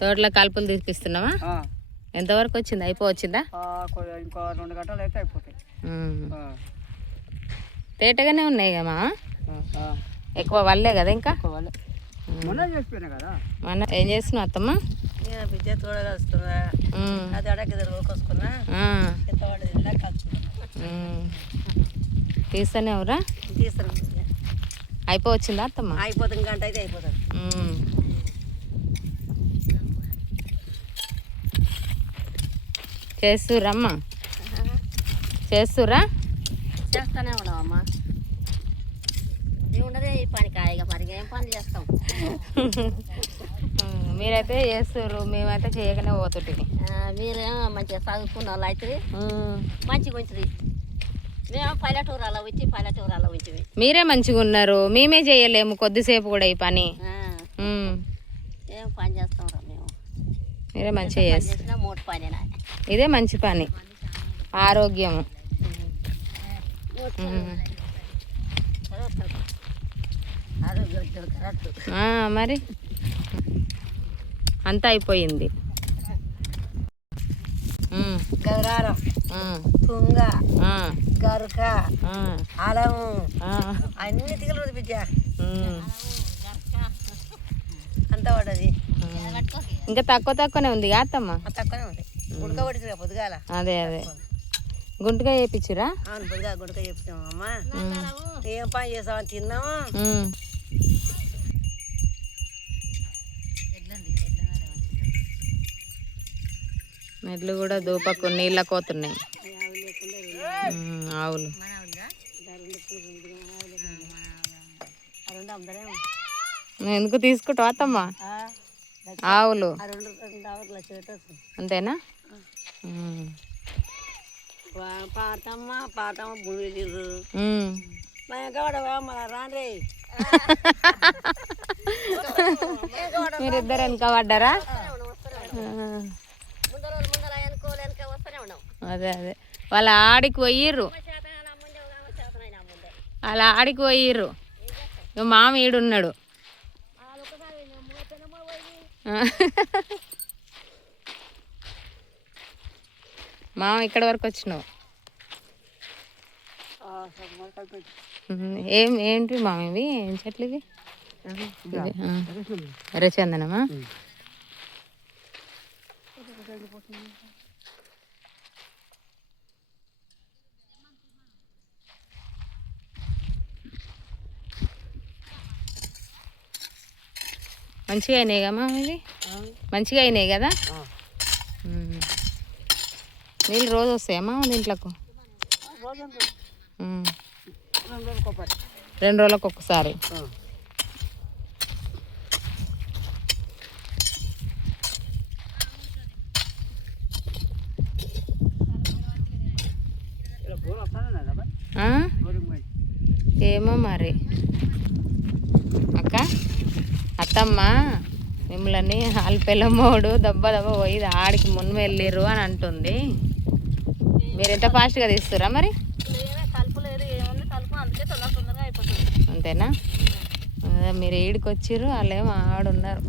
తోటలో కలుపులు తీపిస్తున్నావా? ఎంతవరకు వచ్చింది? అయిపోవచ్చిందా? ఇంకో 2 గంటలు అయితే అయిపోతాయి. తేటగానే ఉన్నాయి కమ్మా, ఎక్కువ వల్లే కదా. ఇంకా మన ఏం చేస్తున్నావు అత్తమ్మ? తీస్తానే ఎవరా? అయిపోవచ్చిందా అత్తమ్మ? అయిపోతుంది, గంట అయితే అయిపోతుంది. చేస్తురమ్మా, చేస్తురా? చేస్తానే ఉన్నావమ్మా. ఉండదే ఈ పని కాయగా, మరి ఏం పని చేస్తాం. మీరైతే చేస్తారు, మేమైతే చేయకనే పోతుంటే. మీరేమో మంచిగా చదువుకున్న వాళ్ళు అయితే మంచిగా ఉంచుది. మేము పల్లెటూరాలో వచ్చి మీరే మంచిగా ఉన్నారు, మేమే చేయలేము కొద్దిసేపు కూడా ఈ పని. ఏం పని చేస్తాం రా మేము. మీరే మంచిగా చేస్తారు. 3 పనేనా? ఇదే మంచి పని, ఆరోగ్యము. మరి అంతా అయిపోయింది. గౌరారం, తుంగ, గరుక, అలము అన్ని తిగలు బిడ్డ అంతా పడ్డది. ఇంకా తక్కువనే ఉంది అత్తమ్మ? తక్కువనే ఉంది. గుడక పడిచిరా పొద్దుగాల. అదే గుంటుగా చేయించురా? అవును, పొద్దుగా గుడక చేపించాము. అమ్మా ఏం పని చేసామని తిన్నాము. మెడ్లు కూడా దూపకు నీళ్ళ కోతున్నాయి. ఆవులు ఎందుకు తీసుకుంటావు అత్తమ్మ? ఆవులు అంతేనా? పాతమ్మ భూమిలు మీరిద్దరు వెనక పడ్డారా? అదే వాళ్ళ ఆడికి పోయిర్రు, మామ ఈడున్నాడు. మామ ఇక్కడ వరకు వచ్చినావు. ఏంటి మామ ఇవి? ఏం చెట్లు ఇవి? ఎర్రచందనమా? మంచిగా అయినాయి కమ్మా ఇవి? మంచిగా అయినాయి కదా? నీళ్ళు రోజు వస్తాయమ్మా దీంట్లోకి? 2 రోజులకు ఒకసారి. ఏమో మరి అక్క. అత్తమ్మ మిమ్మల్ని ఆల్పెల్లమ్మోడు దెబ్బ పోయి ఆడికి మున్ను వెళ్ళిర్రు అని అంటుంది. మీరు ఎంత ఫాస్ట్గా తీస్తురా మరి? అంతేనా? మీరు ఈడికి వచ్చిర్రు, వాళ్ళేమో ఆడున్నారు.